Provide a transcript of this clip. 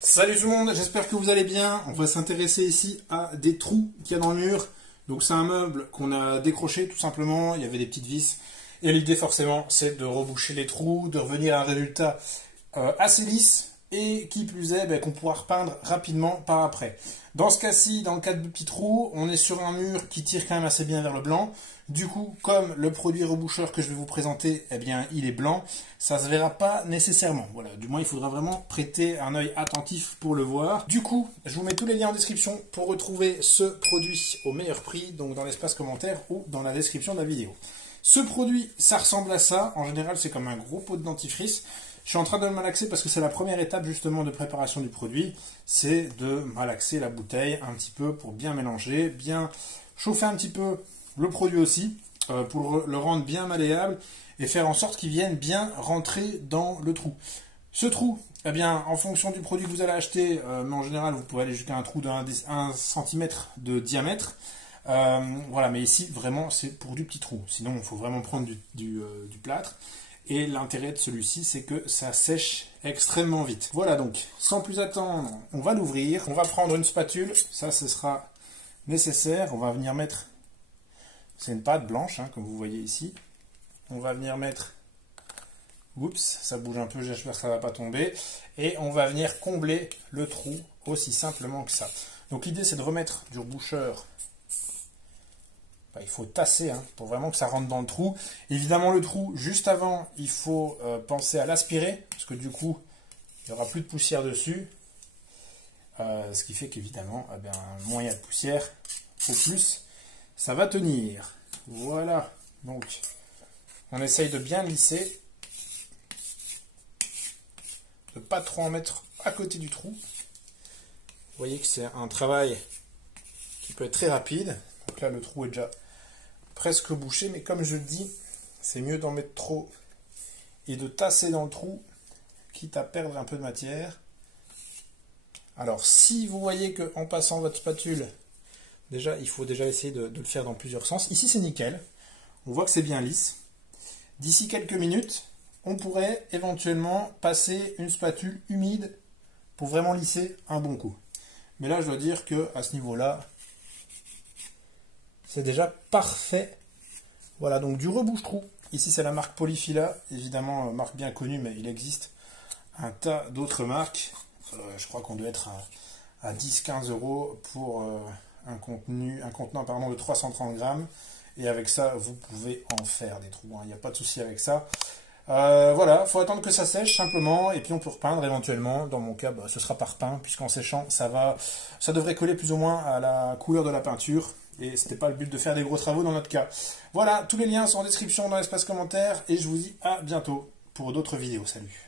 Salut tout le monde, j'espère que vous allez bien. On va s'intéresser ici à des trous qu'il y a dans le mur. Donc c'est un meuble qu'on a décroché tout simplement, il y avait des petites vis. Et l'idée forcément c'est de reboucher les trous, de revenir à un résultat assez lisse et qui plus est qu'on pourra repeindre rapidement par après. Dans ce cas-ci, dans le cas de petits trous, on est sur un mur qui tire quand même assez bien vers le blanc. Du coup, comme le produit reboucheur que je vais vous présenter, il est blanc, ça ne se verra pas nécessairement. Voilà, du moins, il faudra vraiment prêter un œil attentif pour le voir. Du coup, je vous mets tous les liens en description pour retrouver ce produit au meilleur prix, donc dans l'espace commentaire ou dans la description de la vidéo. Ce produit, ça ressemble à ça. En général, c'est comme un gros pot de dentifrice. Je suis en train de le malaxer parce que c'est la première étape justement de préparation du produit. C'est de malaxer la bouteille un petit peu pour bien mélanger, bien chauffer un petit peu le produit aussi, pour le rendre bien malléable et faire en sorte qu'il vienne bien rentrer dans le trou. Ce trou, en fonction du produit que vous allez acheter, mais en général vous pouvez aller jusqu'à un trou de 1 cm de diamètre. Voilà, mais ici vraiment c'est pour du petit trou. Sinon il faut vraiment prendre du plâtre. Et l'intérêt de celui-ci, c'est que ça sèche extrêmement vite. Voilà donc, sans plus attendre, on va l'ouvrir. On va prendre une spatule, ça ce sera nécessaire. On va venir mettre, c'est une pâte blanche, comme vous voyez ici. On va venir mettre, oups, ça bouge un peu, j'espère que ça ne va pas tomber. Et on va venir combler le trou aussi simplement que ça. Donc l'idée c'est de remettre du reboucheur. Il faut tasser pour vraiment que ça rentre dans le trou. Évidemment, le trou, juste avant, il faut penser à l'aspirer, parce que du coup, il n'y aura plus de poussière dessus. Ce qui fait qu'évidemment, moins il y a de poussière, au plus ça va tenir. Voilà. Donc, on essaye de bien lisser, de ne pas trop en mettre à côté du trou. Vous voyez que c'est un travail qui peut être très rapide. Donc là, le trou est déjà presque bouché, mais comme je dis, c'est mieux d'en mettre trop et de tasser dans le trou, quitte à perdre un peu de matière. Alors, si vous voyez qu'en passant votre spatule, il faut déjà essayer de le faire dans plusieurs sens. Ici, c'est nickel. On voit que c'est bien lisse. D'ici quelques minutes, on pourrait éventuellement passer une spatule humide pour vraiment lisser un bon coup. Mais là, je dois dire qu'à ce niveau-là, c'est déjà parfait. Voilà, donc du rebouche-trou. Ici, c'est la marque Polyfila. Évidemment, marque bien connue, mais il existe un tas d'autres marques. Je crois qu'on doit être à 10-15 € pour un contenant de 330 grammes. Et avec ça, vous pouvez en faire des trous. Il n'y a pas de souci avec ça. Voilà, il faut attendre que ça sèche simplement. Et puis on peut repeindre éventuellement. Dans mon cas, ce sera pas repeint, puisqu'en séchant, ça devrait coller plus ou moins à la couleur de la peinture. Et ce n'était pas le but de faire des gros travaux dans notre cas. Voilà, tous les liens sont en description dans l'espace commentaire. Et je vous dis à bientôt pour d'autres vidéos. Salut!